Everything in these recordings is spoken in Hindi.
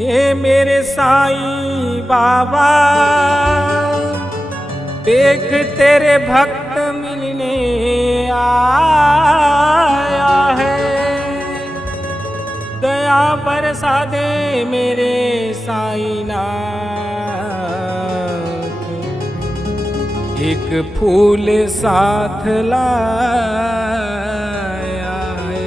हे मेरे साईं बाबा, देख तेरे भक्त मिलने आया है, दया बरसा दे मेरे साईनाथ, एक फूल साथ लाया है।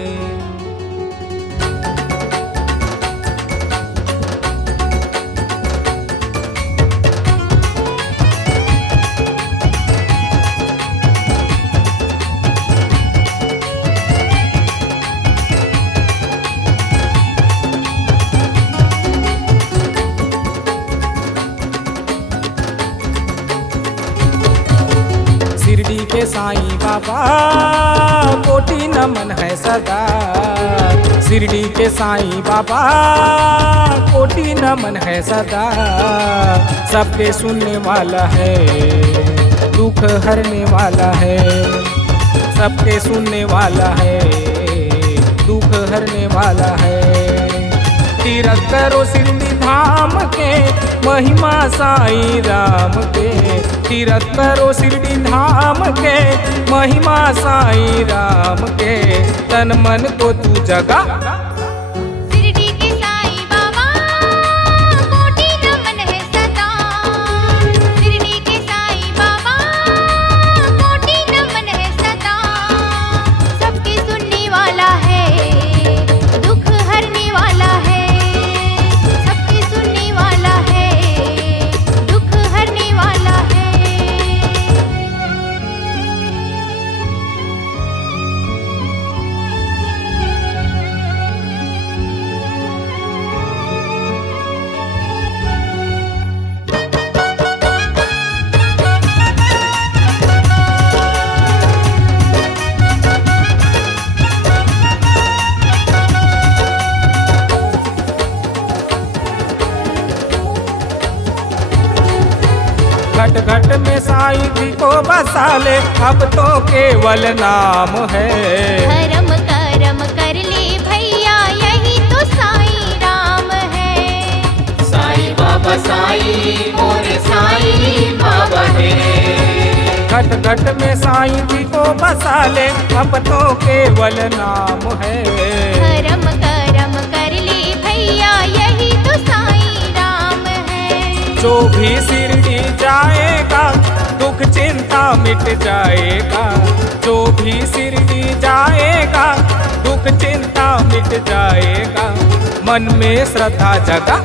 शिरडी के साईं बाबा कोटि नमन है सदा, शिरडी के साईं बाबा कोटि नमन है सदा, सबके सुनने वाला है, दुख हरने वाला है, सबके सुनने वाला है, दुख हरने वाला है। तीरथ करो शिरडी धाम के, महिमा साईं राम के, तीरथ करो शिरडी धाम के, महिमा साईं राम के, तन मन को तू जगा। शिरडी के साईं बाबा कोटि नमन है सदा, शिरडी के साईं बाबा कोटि नमन है सदा, सबके सुनने वाला है, दुख हरने वाला है, सबके सुनने वाला है, दुख हरने वाला है। घट घट में साईं जी को बसा ले, अब तो केवल नाम है। धर्म कर्म कर ले भैया, यही तो साईं राम है। साईं बाबा साईं मोरे साईं बाबा है। घट घट में साईं जी को बसा ले, अब तो केवल नाम है। धर्म कर्म कर ले भैया, यही तो साईं राम है। जो भी शिरडी जाएगा, दुख चिंता मिट जाएगा, जो भी शिरडी जाएगा, दुख चिंता मिट जाएगा, मन में श्रद्धा जगा।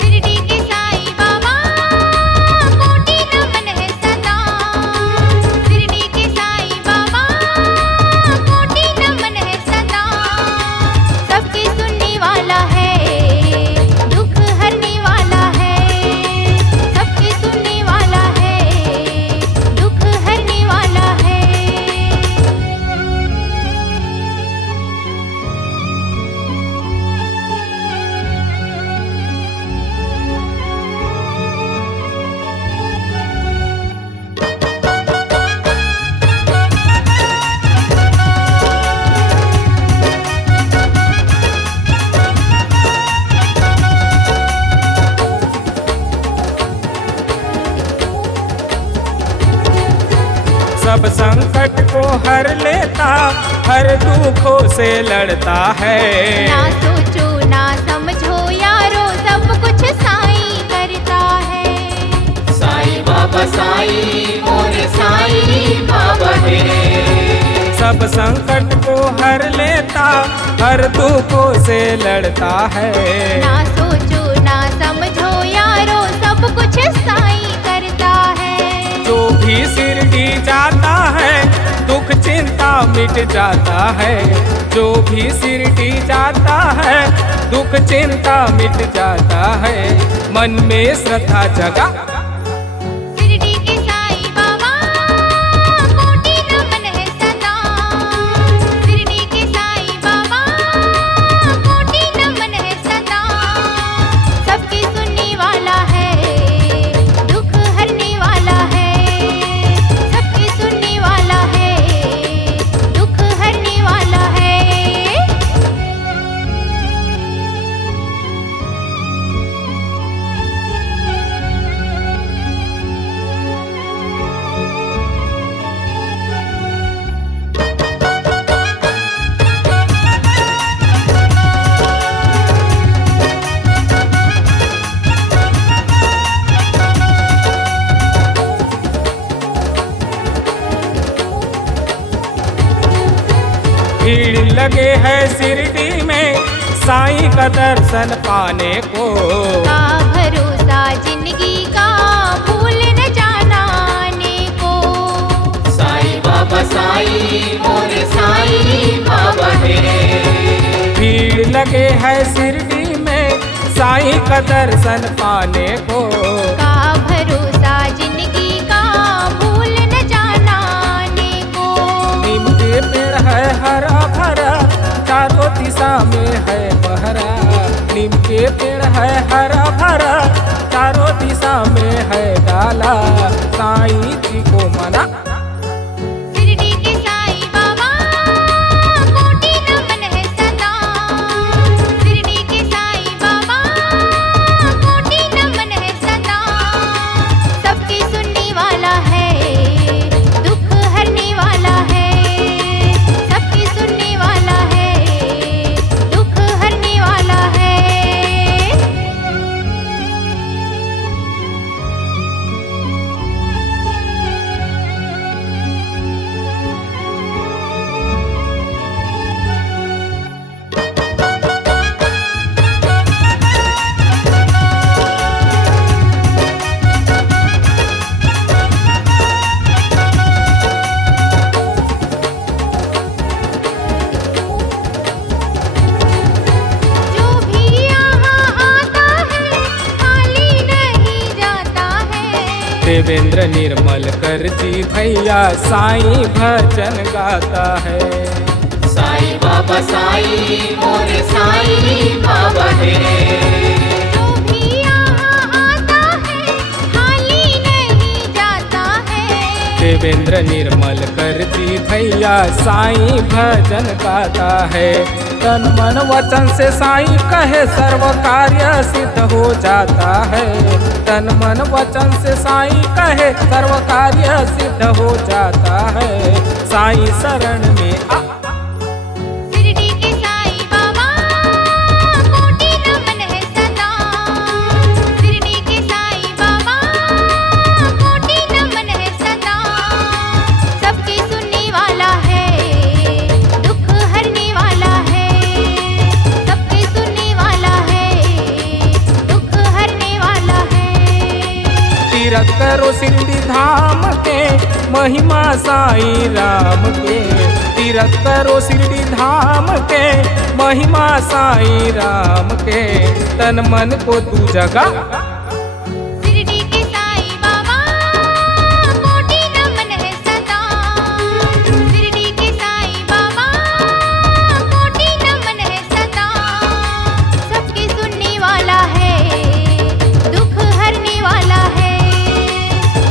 शिरडी के साईं बाबा कोटि नमन है सदा, शिरडी के साईं बाबा कोटि नमन है सदा, सबके सुनने वाला है, दुख हरने वाला है, सबके सुनने वाला है, दुख हरने वाला है। सब संकट को हर लेता, हर दुखों से लड़ता है। ना सोचो ना समझो यारो, सब कुछ साईं करता है। साईं बाबा साईं मोरे साईं बाबा है। सब संकट को हर लेता, हर दुखों से लड़ता है। ना सोचो ना समझो यारो, सब कुछ साईं करता है। जो भी शिरडी जाता है, दुख चिंता मिट जाता है, जो भी शिरडी जाता है, दुख चिंता मिट जाता है, मन में श्रद्धा जगा। शिरडी के साईं बाबा कोटि नमन है सदा, शिरडी के साईं बाबा कोटि नमन है सदा, सबके सुनने वाला है, दुख हरने वाला है, सबके सुनने वाला है, दुख हरने वाला है। भीड़ लगे है शिरडी में साईं का दर्शन पाने को। का भरोसा जिंदगी का भूल न जाना आने को। साईं बाबा साईं मोरे साईं बाबा है। भीड़ लगे है शिरडी में साईं का दर्शन पाने को। का भरोसा जिंदगी का भूल न जाना आने को। नीम के पेड़ है हरा भरा चारों दिशा में है बहरा। नीम के पेड़ है हरा भरा चारों दिशा में है डाला। साईं जी को मना शिरडी के साईं बाबा कोटि नमन है सदा। शिरडी के साईं बाबा कोटि नमन है सदा। सबकी सुनने वाला है दुख हरने वाला है। सबकी सुनने वाला है दुख हरने वाला है। जो भी यहाँ आता है खाली नहीं जाता है। देवेंद्र निर्मल कर जी भैया साईं भजन गाता है। साईं बाबा साईं मोरे साईं बाबा है। जो भी यहाँ आता है खाली नहीं जाता है। देवेंद्र निर्मल कर जी भैया साईं भजन गाता है। तन मन वचन से साईं कहे सर्व कार्य सिद्ध हो जाता है। तन मन वचन से साईं कहे सर्व कार्य सिद्ध हो जाता है। साईं शरण में आ शिरडी के साईं बाबा कोटि नमन है सदा। शिरडी के साईं बाबा कोटि नमन है सदा। सबके सुनने वाला है दुख हरने वाला है। सबके सुनने वाला है दुख हरने वाला है। तीरथ करो शिरडी धाम के महिमा साईं राम के। तीरथ करो शिरडी धाम के महिमा साईं राम के। तन मन को तू जगा शिरडी के साईं बाबा कोटि नमन है सदा। शिरडी के साईं बाबा कोटि नमन है सदा। सबके सुनने वाला है दुख हरने वाला है।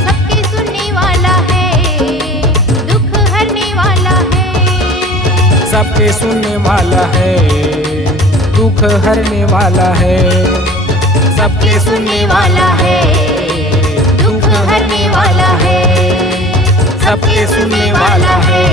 सबके सुनने वाला है दुख हरने वाला है। सबके सुनने वाला है दुख हरने वाला है। सबके सुनने वाला है दुख हरने वाला है। सबके सुनने वाला है